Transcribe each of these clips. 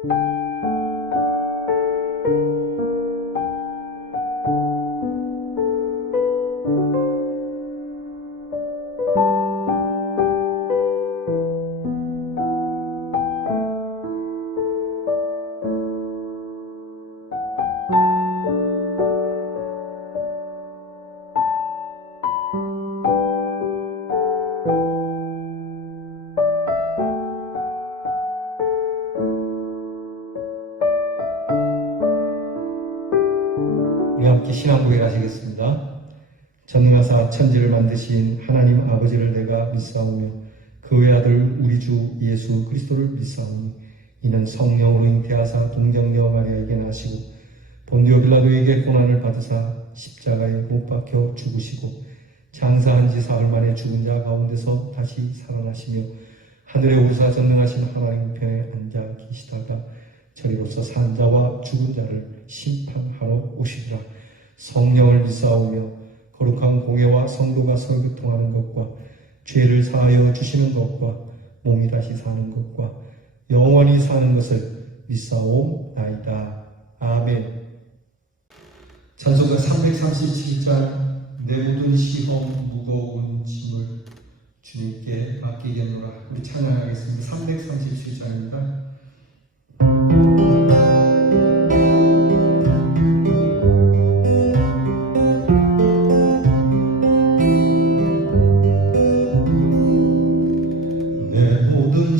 우리 함께 신앙 고백을 하시겠습니다. 전능하사 천지를 만드신 하나님 아버지를 내가 믿사오며 그 외아들 우리 주 예수 그리스도를 믿사오니 이는 성령으로 잉태하사 동정녀 마리아에게 나시고 본디오 빌라도에게 고난을 받으사 십자가에 못 박혀 죽으시고 장사한 지 사흘 만에 죽은 자 가운데서 다시 살아나시며 하늘에 오르사 전능하신 하나님 편에 앉아 계시다가 저리로서 산 자와 죽은 자를 심판하러 오시리라. 성령을 믿사오며 거룩한 공예와 성도가 설교통하는 것과 죄를 사하여 주시는 것과 몸이 다시 사는 것과 영원히 사는 것을 믿사오나이다. 아멘. 찬송가 337장 내 모든 시험 무거운 짐을 주님께 맡기겠노라. 우리 찬양하겠습니다. 337장입니다. 내 모든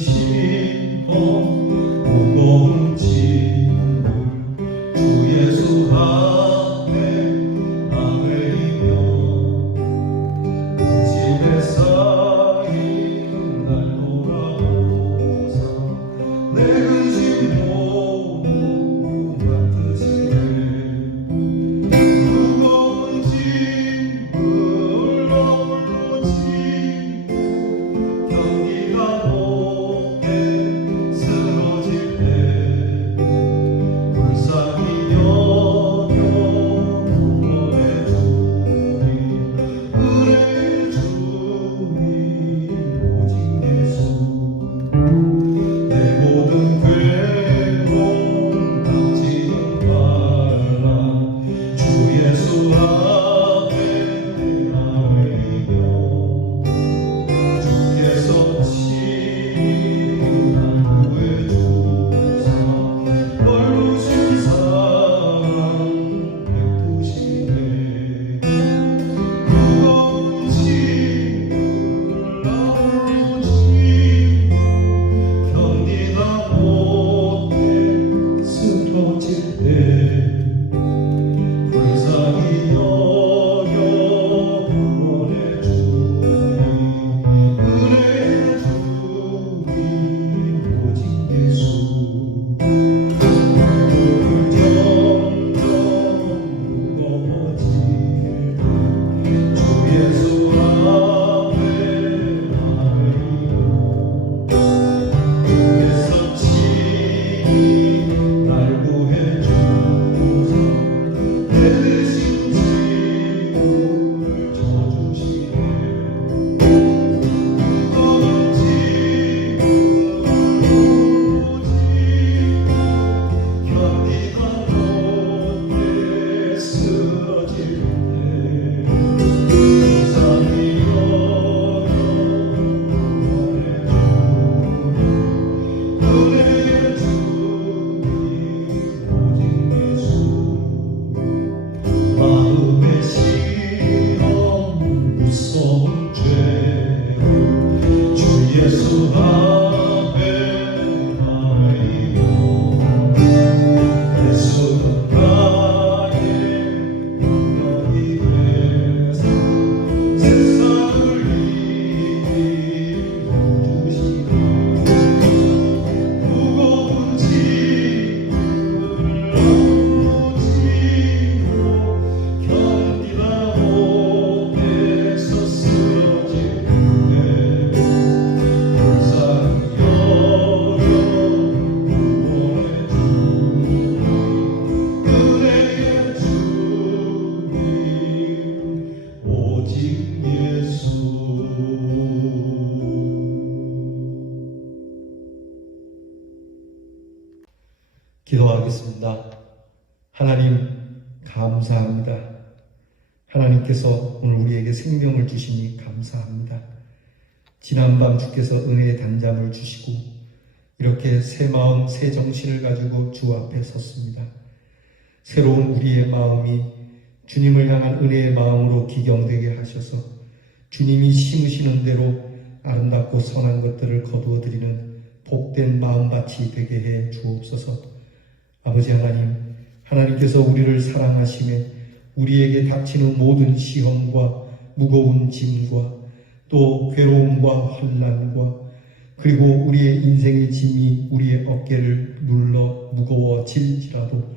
기도하겠습니다. 하나님 감사합니다. 하나님께서 오늘 우리에게 생명을 주시니 감사합니다. 지난밤 주께서 은혜의 단잠을 주시고 이렇게 새 마음 새 정신을 가지고 주 앞에 섰습니다. 새로운 우리의 마음이 주님을 향한 은혜의 마음으로 기경되게 하셔서 주님이 심으시는 대로 아름답고 선한 것들을 거두어드리는 복된 마음밭이 되게 해 주옵소서. 아버지 하나님, 하나님께서 우리를 사랑하시며 우리에게 닥치는 모든 시험과 무거운 짐과 또 괴로움과 환난과 그리고 우리의 인생의 짐이 우리의 어깨를 눌러 무거워질지라도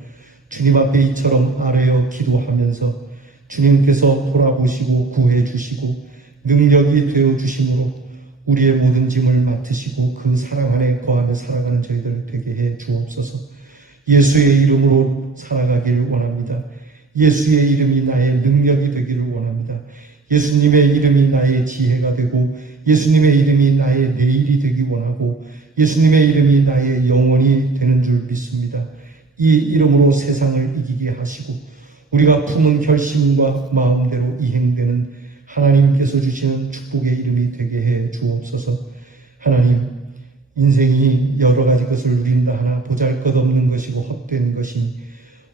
주님 앞에 이처럼 아뢰어 기도하면서 주님께서 돌아보시고 구해 주시고 능력이 되어 주심으로 우리의 모든 짐을 맡으시고 그 사랑 안에 거하며 살아가는 저희들 되게 해 주옵소서. 예수의 이름으로 살아가기를 원합니다. 예수의 이름이 나의 능력이 되기를 원합니다. 예수님의 이름이 나의 지혜가 되고 예수님의 이름이 나의 내일이 되기 원하고 예수님의 이름이 나의 영원이 되는 줄 믿습니다. 이 이름으로 세상을 이기게 하시고 우리가 품은 결심과 마음대로 이행되는 하나님께서 주시는 축복의 이름이 되게 해 주옵소서. 하나님, 인생이 여러 가지 것을 누린다 하나 보잘것없는 것이고 헛된 것이니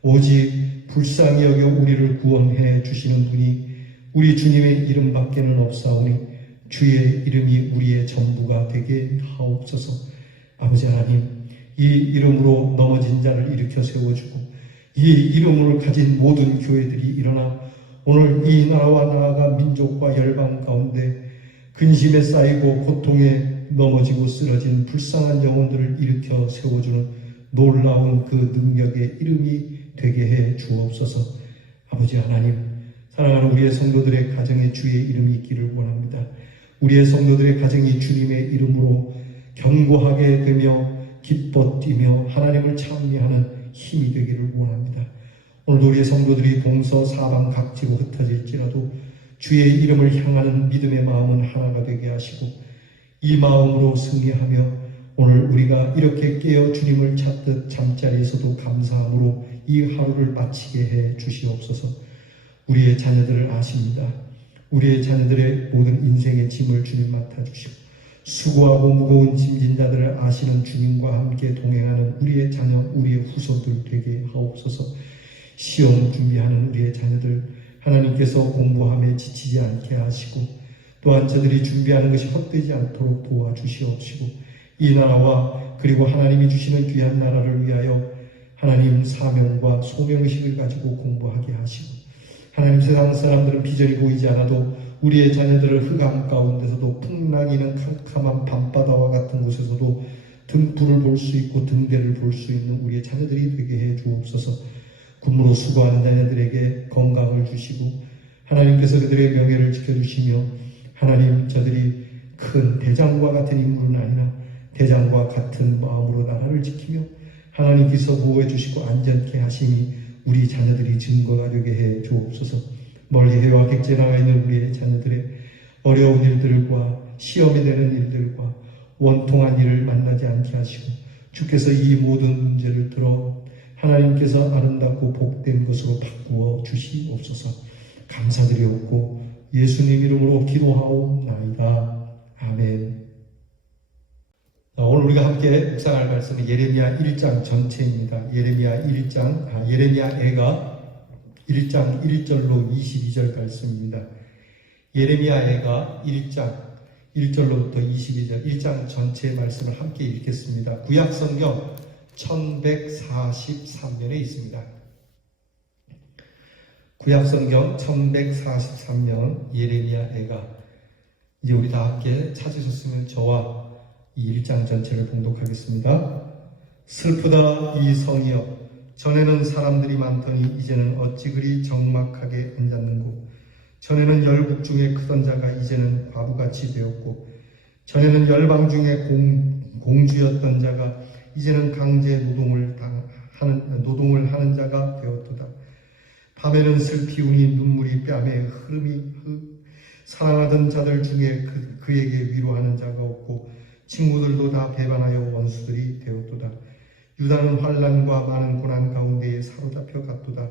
오직 불쌍히 여겨 우리를 구원해 주시는 분이 우리 주님의 이름밖에는 없사오니 주의 이름이 우리의 전부가 되게 하옵소서. 아버지 하나님, 이 이름으로 넘어진 자를 일으켜 세워주고 이 이름을 가진 모든 교회들이 일어나 오늘 이 나라와 나아가 민족과 열방 가운데 근심에 쌓이고 고통에 넘어지고 쓰러진 불쌍한 영혼들을 일으켜 세워주는 놀라운 그 능력의 이름이 되게 해 주옵소서. 아버지 하나님, 사랑하는 우리의 성도들의 가정에 주의 이름이 있기를 원합니다. 우리의 성도들의 가정이 주님의 이름으로 견고하게 되며 기뻐 뛰며 하나님을 찬미하는 힘이 되기를 원합니다. 오늘도 우리의 성도들이 동서 사방 각지로 흩어질지라도 주의 이름을 향하는 믿음의 마음은 하나가 되게 하시고 이 마음으로 승리하며 오늘 우리가 이렇게 깨어 주님을 찾듯 잠자리에서도 감사함으로 이 하루를 마치게 해 주시옵소서. 우리의 자녀들을 아십니다. 우리의 자녀들의 모든 인생의 짐을 주님 맡아주시고 수고하고 무거운 짐진 자들을 아시는 주님과 함께 동행하는 우리의 자녀, 우리의 후손들 되게 하옵소서. 시험 준비하는 우리의 자녀들 하나님께서 공부함에 지치지 않게 하시고 또한 저들이 준비하는 것이 헛되지 않도록 도와주시옵시고 이 나라와 그리고 하나님이 주시는 귀한 나라를 위하여 하나님 사명과 소명의식을 가지고 공부하게 하시고 하나님 세상 사람들은 비전이 보이지 않아도 우리의 자녀들을 흑암 가운데서도 풍랑이는 캄캄한 밤바다와 같은 곳에서도 등불을 볼 수 있고 등대를 볼 수 있는 우리의 자녀들이 되게 해 주옵소서. 군무로 수고하는 자녀들에게 건강을 주시고 하나님께서 그들의 명예를 지켜주시며 하나님 저들이 큰 대장과 같은 인물은 아니나 대장과 같은 마음으로 나라를 지키며 하나님께서 보호해 주시고 안전케 하시니 우리 자녀들이 증거가 되게 해 주옵소서. 멀리 해와 객지에 나가 있는 우리의 자녀들의 어려운 일들과 시험이 되는 일들과 원통한 일을 만나지 않게 하시고 주께서 이 모든 문제를 들어 하나님께서 아름답고 복된 것으로 바꾸어 주시옵소서. 감사드리옵고 예수님 이름으로 기도하옵나이다. 아멘. 오늘 우리가 함께 묵상할 말씀은 예레미야 1장 전체입니다. 예레미야 애가 1장 1절로 22절 말씀입니다. 예레미야 애가 1장 1절로부터 22절 1장 전체 말씀을 함께 읽겠습니다. 구약성경 1143면에 있습니다. 구약성경 1143면 예레미야 애가 이제 우리 다 함께 찾으셨으면 저와 이 1장 전체를 봉독하겠습니다. 슬프다 이 성이여 전에는 사람들이 많더니 이제는 어찌 그리 적막하게 앉았는고 전에는 열국 중에 크던 자가 이제는 과부같이 되었고 전에는 열방 중에 공주였던 자가 이제는 강제 노동을 하는 자가 되었도다. 밤에는 슬피 우니 눈물이 뺨에 흐름이 사랑하던 자들 중에 그에게 위로하는 자가 없고 친구들도 다 배반하여 원수들이 되었도다. 유다는 환난과 많은 고난 가운데에 사로잡혀 갔도다.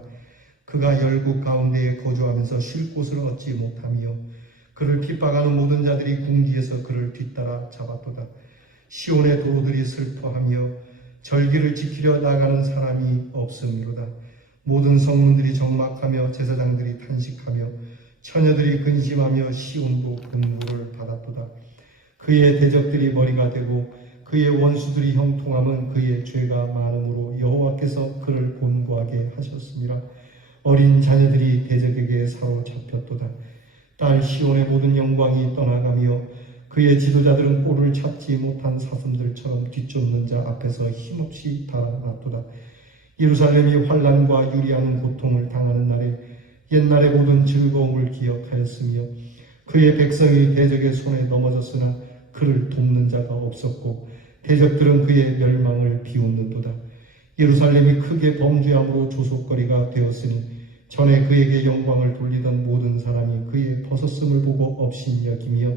그가 열국 가운데에 거주하면서 쉴 곳을 얻지 못하며 그를 핍박하는 모든 자들이 궁지에서 그를 뒤따라 잡았도다. 시온의 도로들이 슬퍼하며 절기를 지키려 나가는 사람이 없음이로다. 모든 성문들이 적막하며 제사장들이 탄식하며 처녀들이 근심하며 시온도 근고를 받았도다. 그의 대적들이 머리가 되고 그의 원수들이 형통함은 그의 죄가 많음으로 여호와께서 그를 곤고하게 하셨습니다. 어린 자녀들이 대적에게 사로잡혔도다. 딸 시온의 모든 영광이 떠나가며 그의 지도자들은 꼴을 찾지 못한 사슴들처럼 뒤쫓는 자 앞에서 힘없이 달아났도다. 예루살렘이 환난과 유리하는 고통을 당하는 날에 옛날의 모든 즐거움을 기억하였으며 그의 백성이 대적의 손에 넘어졌으나 그를 돕는 자가 없었고 대적들은 그의 멸망을 비웃는도다. 예루살렘이 크게 범죄함으로 조속거리가 되었으니 전에 그에게 영광을 돌리던 모든 사람이 그의 벗었음을 보고 업신여기며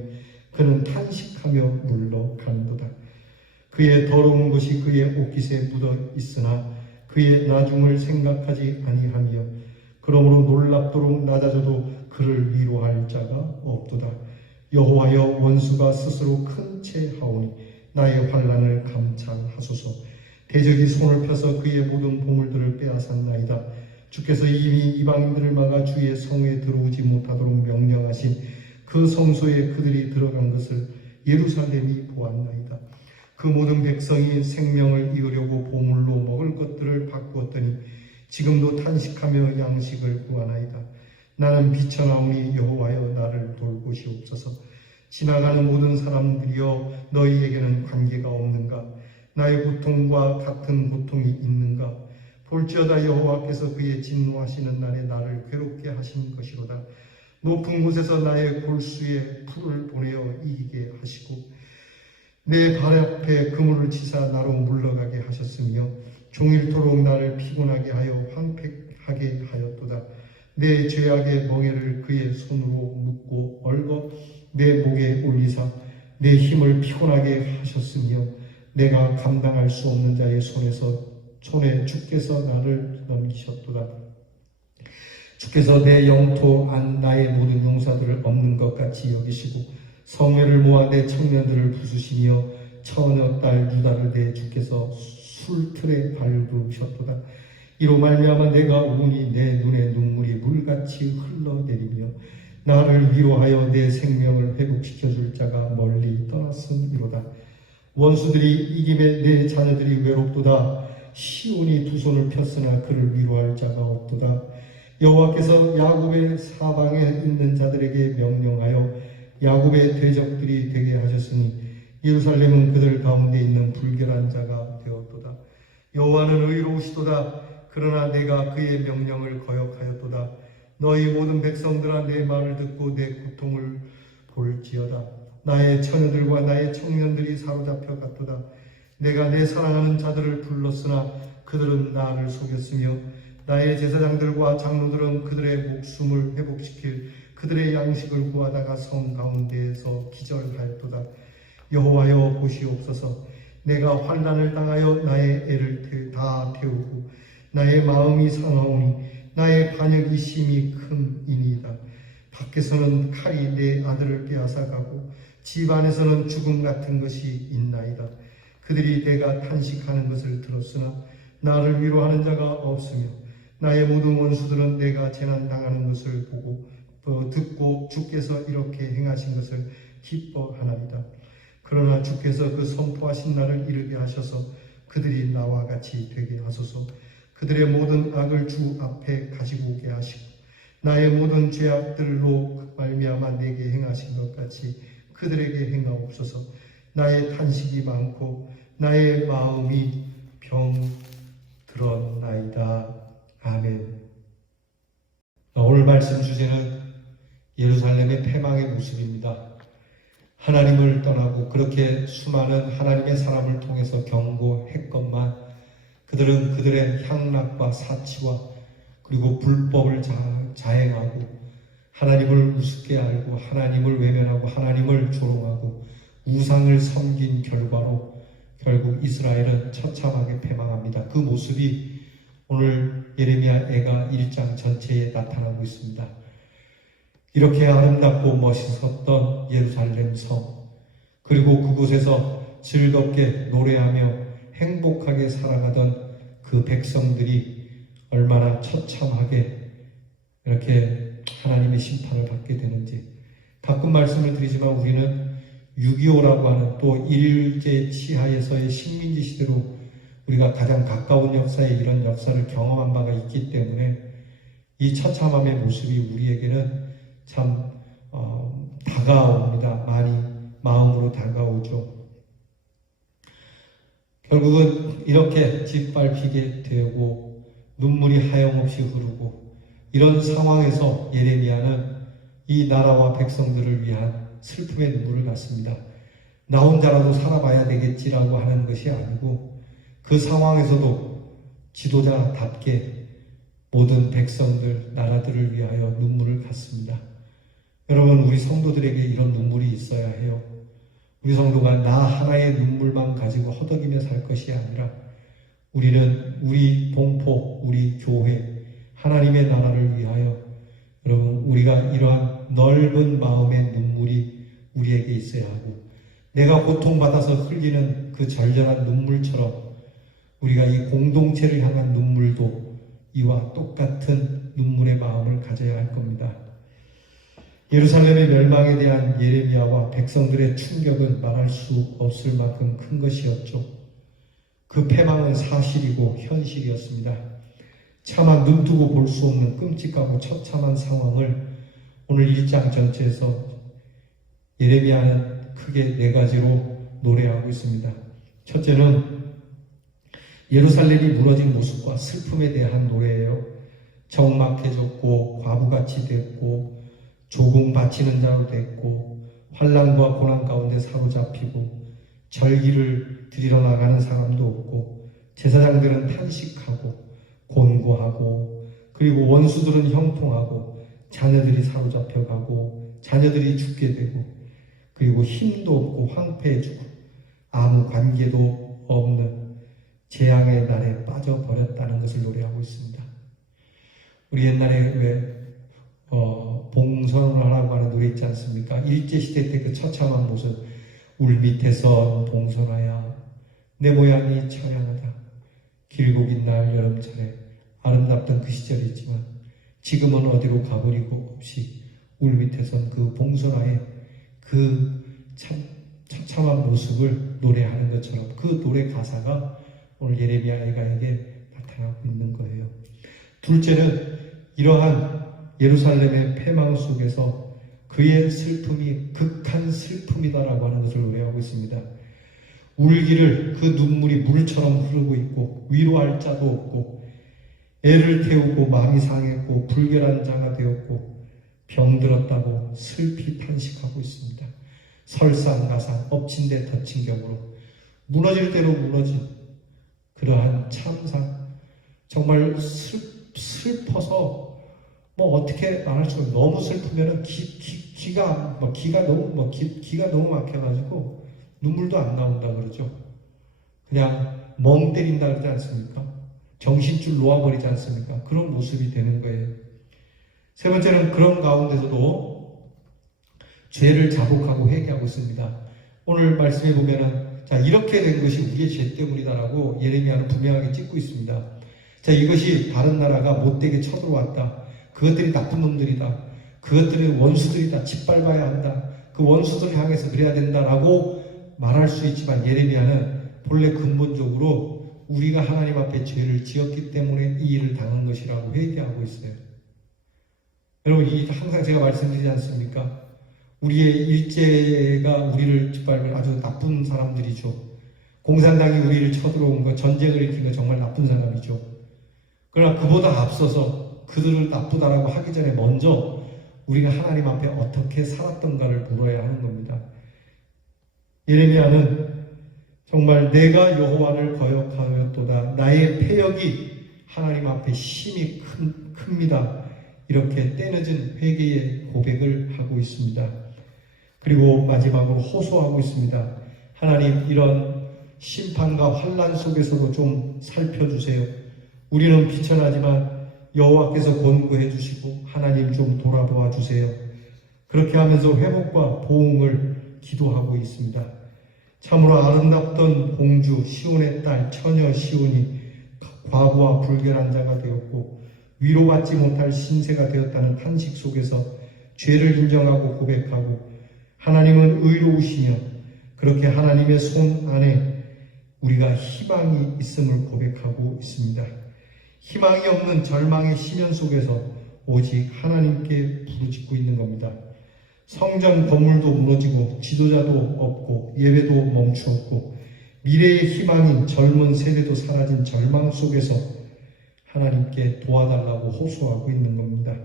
그는 탄식하며 물러가는도다. 그의 더러운 것이 그의 옷깃에 묻어 있으나 그의 나중을 생각하지 아니하며 그러므로 놀랍도록 낮아져도 그를 위로할 자가 없도다. 여호와여, 원수가 스스로 큰 채 하오니 나의 환난을 감찰하소서. 대적이 손을 펴서 그의 모든 보물들을 빼앗았나이다. 주께서 이미 이방인들을 막아 주의 성에 들어오지 못하도록 명령하신 그 성소에 그들이 들어간 것을 예루살렘이 보았나이다. 그 모든 백성이 생명을 이으려고 보물로 먹을 것들을 바꾸었더니 지금도 탄식하며 양식을 구하나이다. 나는 비쳐나오니 여호와여, 나를 돌보시옵소서. 지나가는 모든 사람들이여, 너희에게는 관계가 없는가? 나의 고통과 같은 고통이 있는가? 볼지어다 여호와께서 그의 진노하시는 날에 나를 괴롭게 하신 것이로다. 높은 곳에서 나의 골수에 풀을 보내어 이기게 하시고 내 발 앞에 그물을 치사 나로 물러가게 하셨으며 종일토록 나를 피곤하게 하여 황폐하게 하였도다. 내 죄악의 멍에를 그의 손으로 묶고 얽어 내 목에 올리사 내 힘을 피곤하게 하셨으며 내가 감당할 수 없는 자의 손에 주께서 나를 넘기셨도다. 주께서 내 영토 안 나의 모든 용사들을 없는 것 같이 여기시고 성회를 모아 내 청년들을 부수시며 처녀 딸 유다를 내 주께서 술틀에 밟으셨도다. 이로 말미암아 내가 우니 내 눈에 눈물이 물같이 흘러내리며 나를 위로하여 내 생명을 회복시켜 줄 자가 멀리 떠났음이로다. 원수들이 이김에 내 자녀들이 외롭도다. 시온이 두 손을 폈으나 그를 위로할 자가 없도다. 여호와께서 야곱의 사방에 있는 자들에게 명령하여 야곱의 대적들이 되게 하셨으니 예루살렘은 그들 가운데 있는 불결한 자가 되었도다. 여호와는 의로우시도다. 그러나 내가 그의 명령을 거역하였도다. 너희 모든 백성들아, 내 말을 듣고 내 고통을 볼지어다. 나의 처녀들과 나의 청년들이 사로잡혀 갔도다. 내가 내 사랑하는 자들을 불렀으나 그들은 나를 속였으며 나의 제사장들과 장로들은 그들의 목숨을 회복시킬 그들의 양식을 구하다가 성 가운데에서 기절하였도다. 여호와여, 보시옵소서. 내가 환난을 당하여 나의 애를 다 태우고 나의 마음이 상하오니 나의 반역이 심히 큰이니이다. 밖에서는 칼이 내 아들을 빼앗아가고 집 안에서는 죽음 같은 것이 있나이다. 그들이 내가 탄식하는 것을 들었으나 나를 위로하는 자가 없으며 나의 모든 원수들은 내가 재난당하는 것을 보고 듣고 주께서 이렇게 행하신 것을 기뻐하나이다. 그러나 주께서 그 선포하신 날을 이르게 하셔서 그들이 나와 같이 되게 하소서. 그들의 모든 악을 주 앞에 가지고 오게 하시고 나의 모든 죄악들로 말미암아 내게 행하신 것 같이 그들에게 행하옵소서. 나의 탄식이 많고 나의 마음이 병들었나이다. 아멘. 오늘 말씀 주제는 예루살렘의 패망의 모습입니다. 하나님을 떠나고 그렇게 수많은 하나님의 사람을 통해서 경고했건만 그들은 그들의 향락과 사치와 그리고 불법을 자행하고 하나님을 우습게 알고 하나님을 외면하고 하나님을 조롱하고 우상을 섬긴 결과로 결국 이스라엘은 처참하게 패망합니다. 그 모습이 오늘 예레미야 애가 1장 전체에 나타나고 있습니다. 이렇게 아름답고 멋있었던 예루살렘 성, 그리고 그곳에서 즐겁게 노래하며 행복하게 살아가던 그 백성들이 얼마나 처참하게 이렇게 하나님의 심판을 받게 되는지, 가끔 말씀을 드리지만 우리는 6.25라고 하는 또 일제 치하에서의 식민지 시대로 우리가 가장 가까운 역사에 이런 역사를 경험한 바가 있기 때문에 이 처참함의 모습이 우리에게는 참 다가옵니다. 많이 마음으로 다가오죠. 결국은 이렇게 짓밟히게 되고 눈물이 하염없이 흐르고 이런 상황에서 예레미야는 이 나라와 백성들을 위한 슬픔의 눈물을 갔습니다. 나 혼자라도 살아봐야 되겠지라고 하는 것이 아니고 그 상황에서도 지도자답게 모든 백성들, 나라들을 위하여 눈물을 갔습니다. 여러분, 우리 성도들에게 이런 눈물이 있어야 해요. 우리 성도가 나 하나의 눈물만 가지고 허덕이며 살 것이 아니라 우리는 우리 동포, 우리 교회, 하나님의 나라를 위하여 여러분, 우리가 이러한 넓은 마음의 눈물이 우리에게 있어야 하고 내가 고통받아서 흘리는 그 절절한 눈물처럼 우리가 이 공동체를 향한 눈물도 이와 똑같은 눈물의 마음을 가져야 할 겁니다. 예루살렘의 멸망에 대한 예레미야와 백성들의 충격은 말할 수 없을 만큼 큰 것이었죠. 그 패망은 사실이고 현실이었습니다. 차마 눈뜨고 볼 수 없는 끔찍하고 처참한 상황을 오늘 1장 전체에서 예레미야는 크게 4가지로 노래하고 있습니다. 첫째는 예루살렘이 무너진 모습과 슬픔에 대한 노래예요. 적막해졌고 과부같이 됐고 조공 바치는 자로 됐고 환난과 고난 가운데 사로잡히고 절기를 드리러 나가는 사람도 없고 제사장들은 탄식하고 곤고하고 그리고 원수들은 형통하고 자녀들이 사로잡혀가고 자녀들이 죽게 되고 그리고 힘도 없고 황폐해지고 아무 관계도 없는 재앙의 날에 빠져버렸다는 것을 노래하고 있습니다. 우리 옛날에 왜 봉선을 하라고 하는 노래 있지 않습니까? 일제시대 때 그 처참한 모습, 울 밑에서 봉선하야 내 모양이 처량하다. 길고 긴 날 여름철에 아름답던 그 시절이 있지만 지금은 어디로 가버리고 없이 울 밑에선 그 봉선하에 그 참 처참한 모습을 노래하는 것처럼 그 노래 가사가 오늘 예레미야 애가에게 나타나고 있는 거예요. 둘째는 이러한 예루살렘의 패망 속에서 그의 슬픔이 극한 슬픔이다라고 하는 것을 노래하고 있습니다. 울기를 그 눈물이 물처럼 흐르고 있고 위로할 자도 없고 애를 태우고 마음이 상했고 불결한 자가 되었고 병들었다고 슬피 탄식하고 있습니다. 설상가상 엎친 데 덮친 격으로 무너질 대로 무너진 그러한 참상, 정말 슬퍼서 어떻게 말할 수 없어요. 너무 슬프면은 기가 너무 막혀가지고 눈물도 안 나온다 그러죠. 그냥 멍 때린다 그러지 않습니까? 정신줄 놓아버리지 않습니까? 그런 모습이 되는 거예요. 세 번째는 그런 가운데서도 죄를 자복하고 회개하고 있습니다. 오늘 말씀해 보면은 자, 이렇게 된 것이 우리의 죄 때문이다라고 예레미야는 분명하게 찍고 있습니다. 자, 이것이 다른 나라가 못되게 쳐들어왔다. 그것들이 나쁜 놈들이다. 그것들이 원수들이다. 짓밟아야 한다. 그 원수들 향해서 그래야 된다라고 말할 수 있지만 예레미야는 본래 근본적으로 우리가 하나님 앞에 죄를 지었기 때문에 이 일을 당한 것이라고 회개하고 있어요. 여러분, 항상 제가 말씀드리지 않습니까? 우리의 일제가 우리를 짓밟은 아주 나쁜 사람들이죠. 공산당이 우리를 쳐들어온 거, 전쟁을 일으킨 거 정말 나쁜 사람이죠. 그러나 그보다 앞서서 그들을 나쁘다라고 하기 전에 먼저 우리가 하나님 앞에 어떻게 살았던가를 물어야 하는 겁니다. 예레미야는 정말 내가 여호와를 거역하였도다. 나의 패역이 하나님 앞에 심히 큽니다. 이렇게 때늦은 회개의 고백을 하고 있습니다. 그리고 마지막으로 호소하고 있습니다. 하나님, 이런 심판과 환난 속에서도 좀 살펴주세요. 우리는 비천하지만 여호와께서 권고해 주시고 하나님 좀 돌아보아 주세요. 그렇게 하면서 회복과 보응을 기도하고 있습니다. 참으로 아름답던 공주 시온의 딸 처녀 시온이 과부와 불결한 자가 되었고 위로받지 못할 신세가 되었다는 탄식 속에서 죄를 인정하고 고백하고 하나님은 의로우시며 그렇게 하나님의 손 안에 우리가 희망이 있음을 고백하고 있습니다. 희망이 없는 절망의 시련 속에서 오직 하나님께 부르짖고 있는 겁니다. 성전 건물도 무너지고 지도자도 없고 예배도 멈추었고 미래의 희망인 젊은 세대도 사라진 절망 속에서 하나님께 도와달라고 호소하고 있는 겁니다.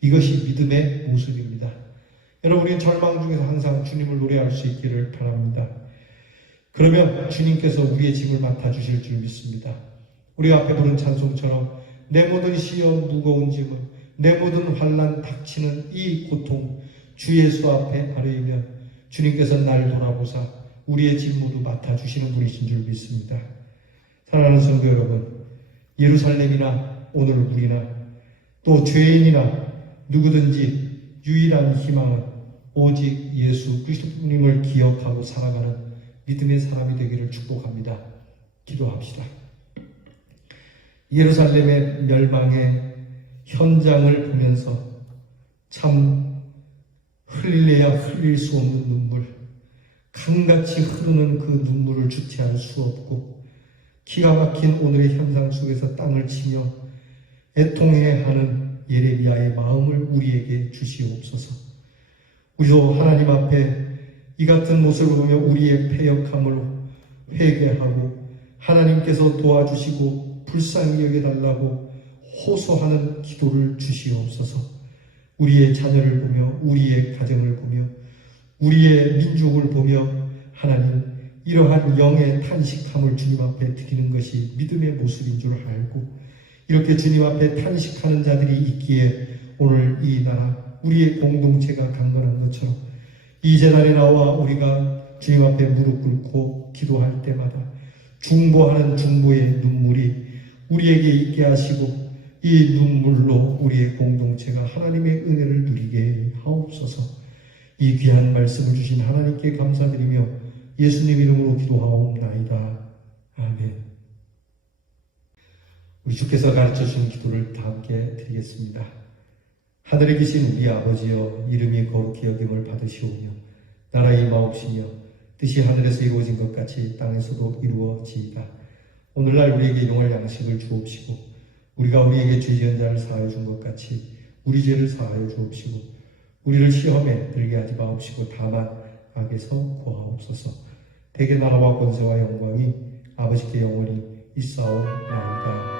이것이 믿음의 모습입니다. 여러분, 우리는 절망 중에서 항상 주님을 노래할 수 있기를 바랍니다. 그러면 주님께서 우리의 짐을 맡아주실 줄 믿습니다. 우리 앞에 부른 찬송처럼 내 모든 시험 무거운 짐을 내 모든 환난 닥치는 이 고통 주 예수 앞에 아뢰이면 주님께서 나를 돌아보사 우리의 짐 모두 맡아주시는 분이신 줄 믿습니다. 사랑하는 성도 여러분, 예루살렘이나 오늘 우리나 또 죄인이나 누구든지 유일한 희망은 오직 예수 그리스도님을 기억하고 살아가는 믿음의 사람이 되기를 축복합니다. 기도합시다. 예루살렘의 멸망의 현장을 보면서 참 흘려야 흘릴 수 없는 눈물, 강같이 흐르는 그 눈물을 주체할 수 없고 기가 막힌 오늘의 현상 속에서 땅을 치며 애통해 하는 예레미야의 마음을 우리에게 주시옵소서. 우리도 하나님 앞에 이 같은 모습을 보며 우리의 패역함을 회개하고 하나님께서 도와주시고 불쌍히 여겨달라고 호소하는 기도를 주시옵소서. 우리의 자녀를 보며 우리의 가정을 보며 우리의 민족을 보며 하나님 이러한 영의 탄식함을 주님 앞에 드리는 것이 믿음의 모습인 줄 알고 이렇게 주님 앞에 탄식하는 자들이 있기에 오늘 이 나라 우리의 공동체가 강건한 것처럼 이 재단에 나와 우리가 주님 앞에 무릎 꿇고 기도할 때마다 중보하는 중보의 눈물이 우리에게 있게 하시고 이 눈물로 우리의 공동체가 하나님의 은혜를 누리게 하옵소서. 이 귀한 말씀을 주신 하나님께 감사드리며 예수님 이름으로 기도하옵나이다. 아멘. 우리 주께서 가르쳐주신 기도를 다 함께 드리겠습니다. 하늘에 계신 우리 아버지여, 이름이 거룩히 여김을 받으시오며 나라의 임하옵시며 뜻이 하늘에서 이루어진 것 같이 땅에서도 이루어지이다. 오늘날 우리에게 일용할 양식을 주옵시고 우리가 우리에게 죄 지은 자를 사하여 준 것 같이 우리 죄를 사하여 주옵시고 우리를 시험에 들게 하지 마옵시고 다만 악에서 구하옵소서. 대개 나라와 권세와 영광이 아버지께 영원히 있사옵나이다.